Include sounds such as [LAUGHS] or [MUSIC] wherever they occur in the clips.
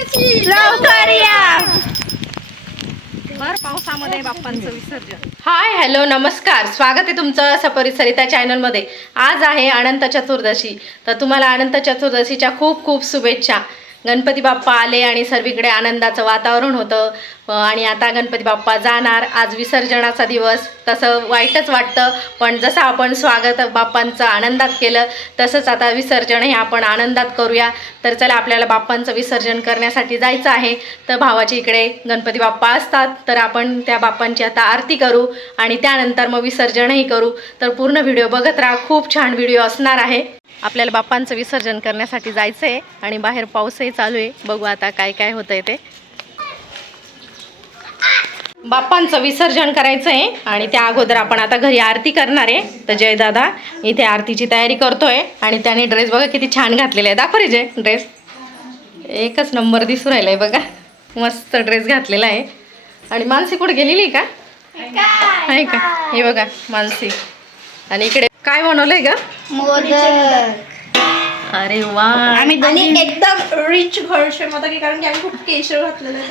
लवकर या! भर पावसामध्ये बाप्पांचं विसर्जन. हाय हॅलो नमस्कार. स्वागत आहे तुमचं सपरी सरिता चॅनलमध्ये. आज आहे अनंत चतुर्दशी. तर तुम्हाला अनंत चतुर्दशीच्या खूप खूप शुभेच्छा. गणपती बाप्पा आले आणि सर्वीकडे आनंदाचं वातावरण होतं. आणि आता गणपती बाप्पा जाणार. आज विसर्जनाचा दिवस. तसं वाईटच वाटतं पण जसं आपण स्वागत बाप्पांचं आनंदात केलं तसंच आता विसर्जन हे आपण आनंदात करूया. तर चला आपल्याला बाप्पांचं विसर्जन करण्यासाठी जायचं आहे. तर भावाच्या इकडे गणपती बाप्पा असतात. तर आपण त्या बाप्पांची आता आरती करू आणि त्यानंतर मग विसर्जनही करू. तर पूर्ण व्हिडिओ बघत राहा. खूप छान व्हिडिओ असणार आहे. आपल्याला बाप्पांचं विसर्जन करण्यासाठी जायचं आहे आणि बाहेर पाऊसही चालू आहे. बघू आता काय काय होतंय ते. बाप्पांचं विसर्जन करायचं आहे आणि त्या अगोदर आपण आता घरी आरती करणार आहे. तर जयदादा इथे आरतीची तयारी करतोय आणि त्याने ड्रेस बघा किती छान घातलेला आहे. दाखव रे जय ड्रेस. एकच नंबर दिसू राहिलाय बघा. मस्त ड्रेस घातलेला आहे. आणि मानसी कुठे गेलेली का? आहे का? हे बघा मानसी. आणि इकडे काय बनवलंय का मोदक. अरे वा. आम्ही आणि एकदम रिच व्हर्शन होता की कारण की आम्ही खूप केशर घातलेलं आहे.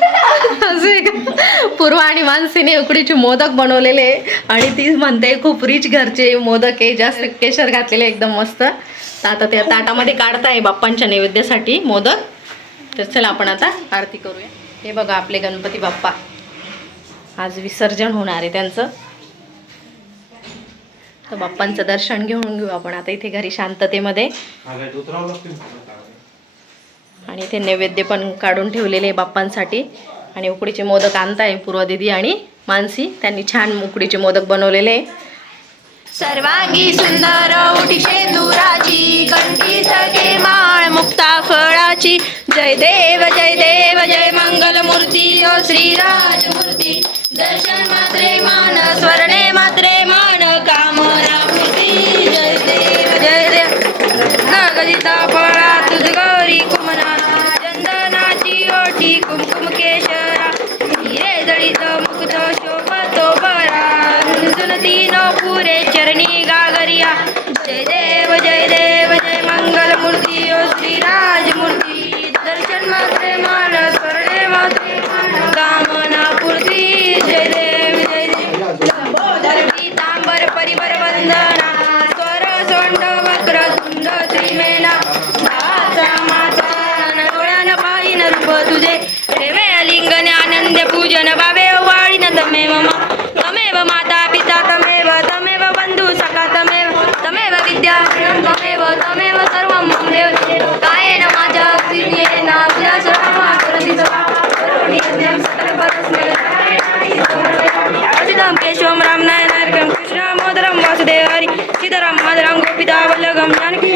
असं आहे का पूर्वा आणि मानसीने उकडीचे मोदक बनवलेले आहे आणि ती म्हणते खूप रिच घरचे मोदक आहे जास्त केशर घातलेले एकदम मस्त. तर आता त्या ताटामध्ये काढताय बाप्पांच्या नैवेद्यासाठी मोदक. तर चला आपण आता आरती करूया. हे बघा आपले गणपती बाप्पा. आज विसर्जन होणार आहे त्यांचं. तर बाप्पांचं दर्शन घेऊन घेऊ आपण. आता इथे घरी शांततेमध्ये. आणि इथे नैवेद्य पण काढून ठेवलेले आहे बाप्पांसाठी. आणि उकडीचे मोदक आणताय पूर्वा दिदी आणि मानसी. त्यांनी छान उकडीचे मोदक बनवलेले आहे. सर्वांगी सुंदर उठीचे दुराची कंठी सखे माळ मुक्ता फळाची. जय देव जय देव जय मंगल मूर्ती ओ श्रीराज मूर्ती दर्शन मात्रे मान स्वर्णे dino pure ce तमेव तमेव सर्वं मम देव कायेन माझ्या क्रियेन अभ्यास रामा करति करोमि केशवं रामनायनार्कं कृष्ण मोदरं वासुदेव हरि सीताराम मदरं गोपिता जानकी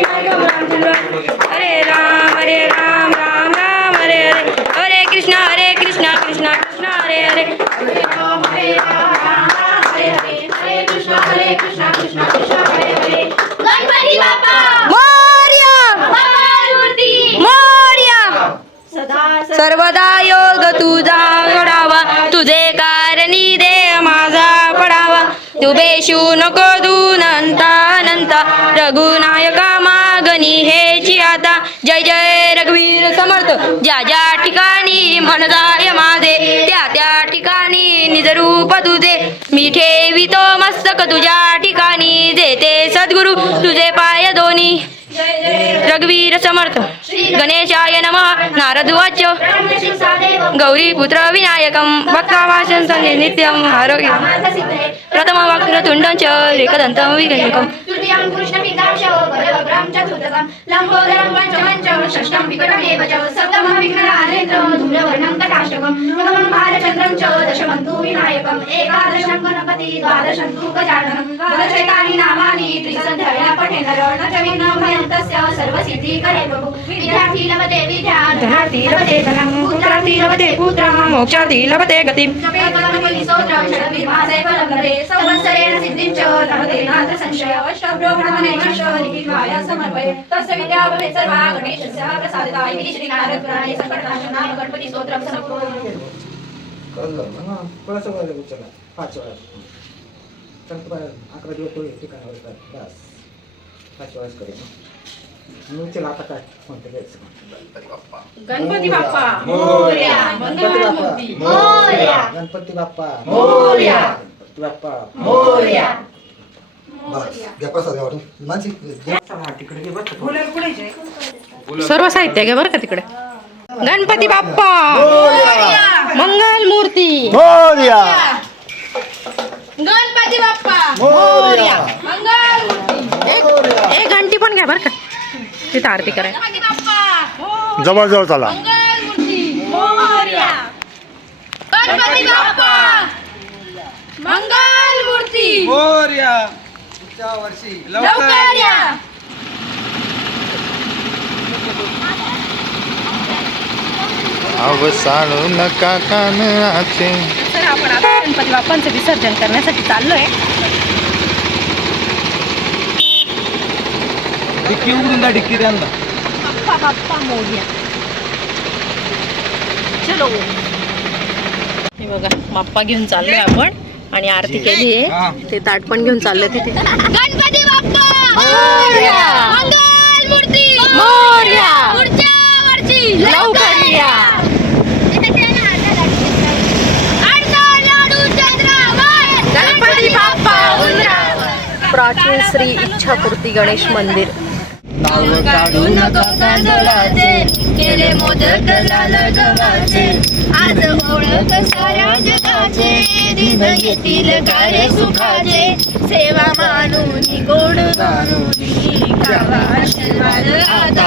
हरे राम हरे राम राम राम हरे हरे. हरे कृष्ण हरे कृष्ण कृष्ण कृष्ण हरे हरे. हरे राम हरे राम राम राम हरे हरे. हरे कृष्ण हरे कृष्ण कृष्ण कृष्ण हरे हरे. सर्वदा योग तुझा घडावा. तुझे कारणी दे माझा पडावा. तू बेशू नको नंता अनंता. रघुनायका मागणी हेची आता. जय जय रघुवीर समर्थ. ज्या ज्या ठिकाणी मन जाय माझे त्या त्या ठिकाणी निज रूप तुझे तुझे पाय दोन्ही. रघुवीर समर्थ. गणेशाय नमः. नारद उवाच. गौरीपुत्र विनायकं भक्तावासं संगे नित्यम आरोग्य प्रथम वक्रतुण्डं च एकदन्तं विघ्नकम्. तृतीयं कृष्णपिताक्षो बलभद्रं लम्बोदरं पञ्चमं च षष्ठं विकटमेव च सप्तमं कटाक्षकं नवमं च दशमं तु विनायकम् एकादशं गणपति द्वादशं तु गजाननं प्रभु. विद्यार्थी लभते विद्या धनार्थी लभते धनं पुत्रार्थी लभते पुत्रं मोक्षार्थी लभते गतिं. स्तोत्रं षड्विभासे फलप्रदे संवत्सरेण सिद्धिं च लभते नात्र संशय अष्टभ्रोभ्रमणे लिखित्वाय समर्पये. तस्य विद्यावते सर्वा गणेशस्य प्रसादिता इति श्रीनारदपुराणे संकटनाशनाम गणपती स्तोत्रं संपूर्णम् थोडासा वेळ उचलला पाच वेळा तर अकरा दिवस तो ठिकाणावर बस. पाच वेळाच करेन चला आता काय? म्हणते घ्यायचं? गणपती बाप्पा. मोरया. गणपती मंगलमूर्ती बाप्पा. मोरया. गणपती बाप्पा. मोरया. गणपती बाप्पा. मोरया. सर्व साहित्य घ्या बरं का तिकडे. गणपती बाप्पा. मंगल मूर्ती. गणपती बाप्पा. मोरया. एक एक घंटी पण घ्या बरं का. तिथं आरती करायला गणपती बाप्पा. जवळजवळ चला. मंगल मूर्ती मोरया. गणपती बाप्पा. मंगल मूर्ती पुढच्या वर्षी लवकर या. अवसानू नका कानाचे तर आपण आता गणपती बाप्पांचं विसर्जन करण्यासाठी चाललोय. डिक्की उघडून द्या डिक्की द्या बाप्पा बाप्पा मोर्या. चलो. हे बघा बाप्पा घेऊन चाललोय आपण आणि आरती केली आहे. ते ताट पण घेऊन चालले तिथे. गणपती बाप्पा! मोरया. मंगल मूर्ती मोरया. पुढच्या वर्षी लवकर या. अर्धा लाडू चंद्रावर गणपती बाप्पा उंदरावर. प्राचीन श्री इच्छापूर्ती गणेश मंदिर. केले आज ओळख साऱ्या जगाचे येतील कार्य सुखाचे सेवा मानून गोड मानून आशीर्वाद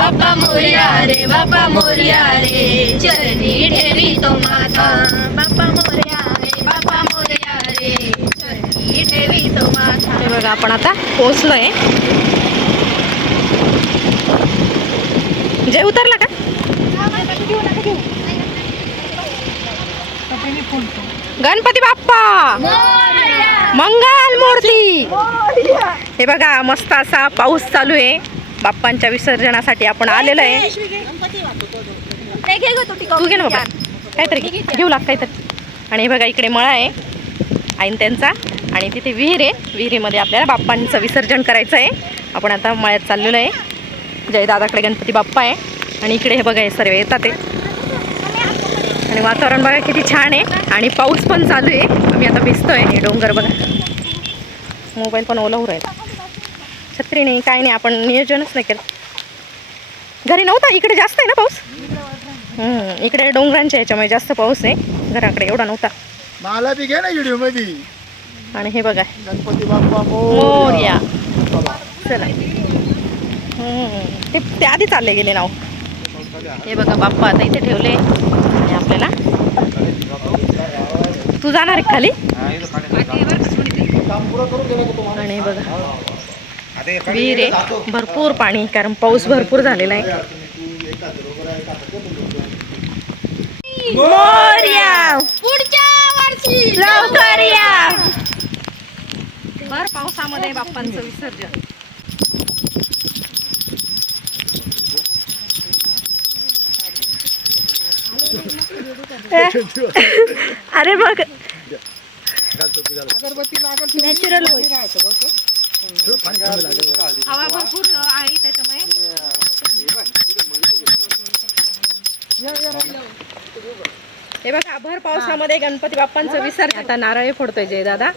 आता मोर्या रे बापा मोर्या रे चरणी ठेवी तो माता. बाप्पा मोर्या रे बाप्पा मोर्या रे चरणी ठेवी तो माता हे बघा आपण आता पोहोचलोय. जय उतरला का? गणपती बाप्पा! मंगल मूर्ती! हे बघा मस्त असा पाऊस चालू आहे. बाप्पांच्या विसर्जनासाठी आपण आलेलो आहे. तू घे ना बाबा काहीतरी घेऊ लाग काहीतरी. आणि हे बघा इकडे मळा आहे. आईन त्यांचा. आणि तिथे विहीर आहे. विहिरीमध्ये आपल्याला बाप्पांचं विसर्जन करायचं आहे. आपण आता मळ्यात चाललेलो आहे. जय दादाकडे गणपती बाप्पा आहे. आणि इकडे हे बघा हे सर्व येतात ते आणि वातावरण बघा किती छान आहे. आणि पाऊस पण चालू आहे. आम्ही आता भिजतोय. आणि डोंगर बघा. मोबाईल पण ओला होऊ छत्री नाही काय नाही. आपण नियोजनच नाही केलं. घरी नव्हता? इकडे जास्त आहे ना पाऊस? इकडे डोंगरांच्या ह्याच्यामुळे जास्त पाऊस आहे. घराकडे एवढा नव्हता. मला बी घ्या ना व्हिडिओमध्ये आणि हे बघा. गणपती बाप्पा मोर्या. चला. हम्म, ते ते आधी चालले गेले नाव. हे बघा बाप्पा आता इथे ठेवले. आणि आपल्याला? तू जाणार आहे खाली? आणि हे बघा. विहीर आहे. भरपूर पाणी कारण पाऊस भरपूर झालेला आहे. मोर्या. पुढच्या वर्षी. लवकर या. भर पावसामध्ये बाप्पांचं विसर्जन. अरे बघ. नॅचरल हवा भरपूर आहे त्याच्यामुळे. हे बघा भर पावसामध्ये गणपती बाप्पांचं विसर्जन. आता नारळे फोडतोय जय दादा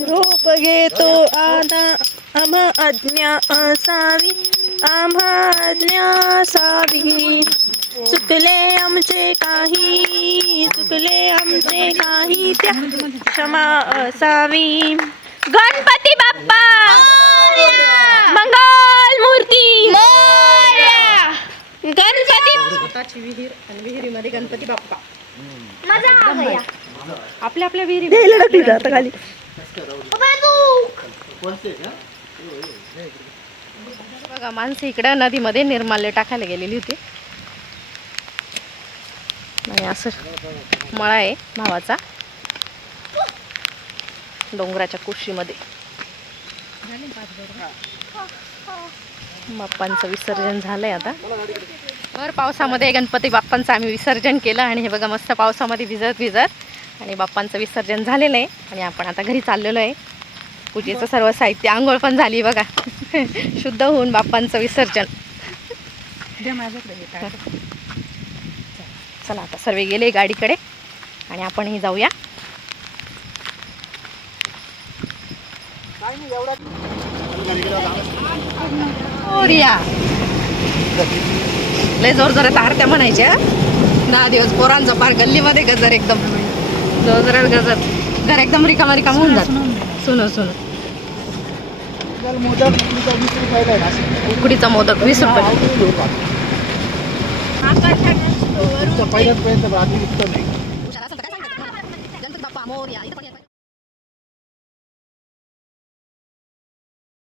रोप घेतो आता आम्हा आज्ञा असावी आम्हा आज्ञा असावी चुकले आमचे काही चुकले आमचे काही त्या क्षमा असावी गणपती बाप्पा मंगल मूर्ती गणपती! स्वतःची विहीर आणि विहिरीमध्ये गणपती बाप्पा. मजा आ गया आपल्या आपल्या विहिरी आता खाली. बघा माणसं इकडं नदीमध्ये निर्माल्य टाकायला गेलेली होती. आणि असं मळा आहे भावाचा. डोंगराच्या कुशीमध्ये. बाप्पांचं विसर्जन झालंय आता. भर पावसामध्ये गणपती बाप्पांचं आम्ही विसर्जन केलं आणि हे बघा मस्त पावसामध्ये भिजत भिजत आणि बाप्पांचं विसर्जन झालेलं आहे आणि आपण आता घरी चाललेलो आहे. पूजेचं सर्व साहित्य आंघोळ पण झाली बघा. [LAUGHS] शुद्ध होऊन बाप्पांचं विसर्जन. चला आता सर्व गेले गाडीकडे आणि आपणही जाऊया. लय जोर जोरात आरत्या म्हणायच्या. दहा दिवस पोरांचा पार गल्लीमध्ये गजर एकदम. जोर जोरात गजर. घर एकदम रिकामा रिकामा होऊन जात. सुन सुन. उकडीचा मोदक वीस रुपये.